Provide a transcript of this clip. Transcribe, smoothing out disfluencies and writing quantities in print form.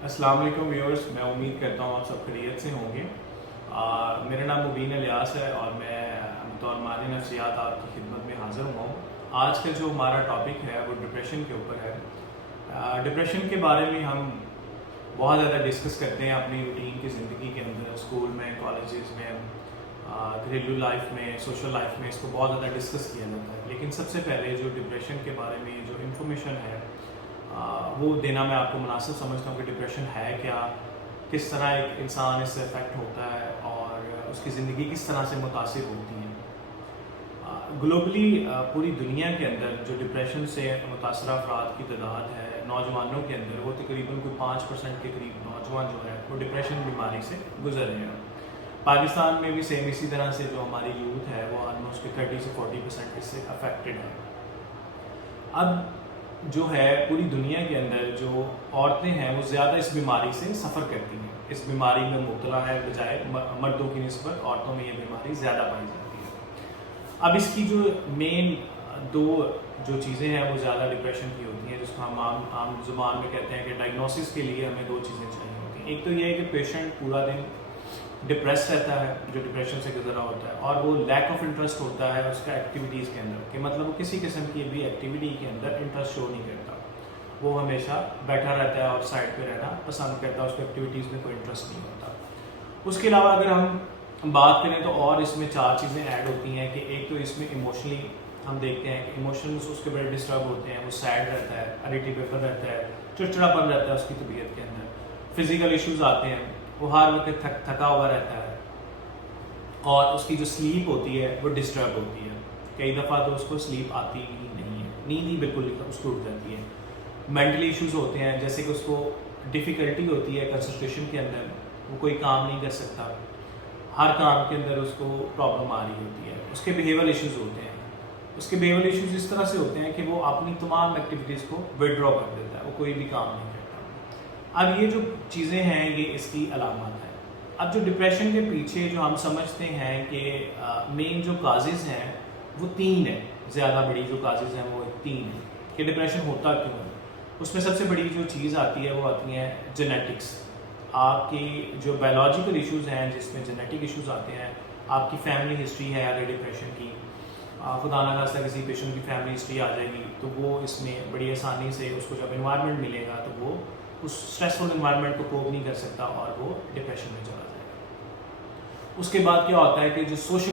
अस्सलाम वालेकुम व्यूअर्स, मैं उम्मीद करता हूँ आप सब खैरियत से होंगे। मेरा नाम मुबीन इलियास है और मैं बतौर माहिर नफ्सियात आपकी खिदमत में हाज़िर हुआ हूँ। आज का जो हमारा टॉपिक है वो डिप्रेशन के ऊपर है। डिप्रेशन के बारे में हम बहुत ज़्यादा डिस्कस करते हैं अपनी रूटीन की ज़िंदगी के अंदर, स्कूल में, कॉलेजेस में, घरेलू लाइफ में, सोशल लाइफ में इसको बहुत ज़्यादा डिस्कस किया जाता है। लेकिन सबसे पहले जो डिप्रेशन के बारे में जो इन्फॉर्मेशन है वो देना मैं आपको मुनासिब समझता हूँ कि डिप्रेशन है क्या, किस तरह एक इंसान इससे अफेक्ट होता है और उसकी ज़िंदगी किस तरह से मुतासिर होती है। ग्लोबली पूरी दुनिया के अंदर जो डिप्रेशन से मुतासर अफराद की तादाद है नौजवानों के अंदर, वो तकरीबन कोई 5% के करीब नौजवान जो है वो डिप्रेशन बीमारी से गुजर रहे हैं। पाकिस्तान में भी सेम इसी तरह से जो हमारी यूथ है वो ऑलमोस्ट 30 से 40% इससे अफेक्टेड है। अब जो है पूरी दुनिया के अंदर जो औरतें हैं वो ज़्यादा इस बीमारी से सफ़र करती हैं, इस बीमारी में मुब्तला है, बजाय मर्दों की निस्बत औरतों में ये बीमारी ज़्यादा पाई जाती है। अब इसकी जो मेन दो जो चीज़ें हैं वो ज़्यादा डिप्रेशन की होती हैं, जिसको हम आम ज़ुबान में कहते हैं कि डायग्नोसिस के लिए हमें दो चीज़ें चाहिए होती हैं। एक तो ये है कि पेशेंट पूरा दिन डिप्रेस रहता है, जो डिप्रेशन से गुजरा होता है, और वो लैक ऑफ इंटरेस्ट होता है उसका एक्टिविटीज़ के अंदर, कि मतलब वो किसी किस्म की भी एक्टिविटी के अंदर इंटरेस्ट शो नहीं करता, वो हमेशा बैठा रहता है और साइड पे रहना पसंद करता है, उसको एक्टिविटीज़ में कोई इंटरेस्ट नहीं होता। उसके अलावा अगर हम बात करें तो और इसमें चार चीज़ें ऐड होती हैं कि एक तो इसमें इमोशनली हम देखते हैं कि इमोशंस उसके बड़े डिस्टर्ब होते हैं, वो सैड रहता है, इरिटेबल रहता है, चिड़चिड़ापन रहता है उसकी तबीयत के अंदर। फिजिकल इश्यूज आते हैं, वो हर वक्त थका हुआ रहता है, और उसकी जो स्लीप होती है वो डिस्टर्ब होती है। कई दफ़ा तो उसको स्लीप आती ही नहीं है, नींद ही बिल्कुल उसको उठ जाती है। मेंटली इश्यूज होते हैं, जैसे कि उसको डिफ़िकल्टी होती है कंसंट्रेशन के अंदर, वो कोई काम नहीं कर सकता, हर काम के अंदर उसको प्रॉब्लम आ रही होती है। उसके बिहेवियल इश्यूज होते हैं, उसके बिहेवियल इश्यूज इस तरह से होते हैं कि वो अपनी तमाम एक्टिविटीज़ को विड्रॉ कर देता है, वो कोई भी काम नहीं करता। अब ये जो चीज़ें हैं ये इसकी अलामत है। अब जो डिप्रेशन के पीछे जो हम समझते हैं कि मेन जो काजेज़ हैं वो तीन है, ज़्यादा बड़ी जो काजेज़ हैं वो तीन है कि डिप्रेशन होता क्यों है। उसमें सबसे बड़ी जो चीज़ आती है वो आती है जेनेटिक्स। आपकी जो बायोलॉजिकल इश्यूज़ हैं जिसमें जेनेटिक इश्यूज़ आते हैं, आपकी फैमिली हिस्ट्री है अगर डिप्रेशन की, खुदा ना खास्ता किसी पेशेंट की फैमिली हिस्ट्री आ जाएगी तो वो इसमें बड़ी आसानी से उसको जब इन्वायरमेंट मिलेगा तो वो उस स्ट्रेसफुल इन्वायरमेंट को कोप नहीं कर सकता और वो डिप्रेशन में चला जाएगा। उसके बाद क्या होता है कि जो सोशल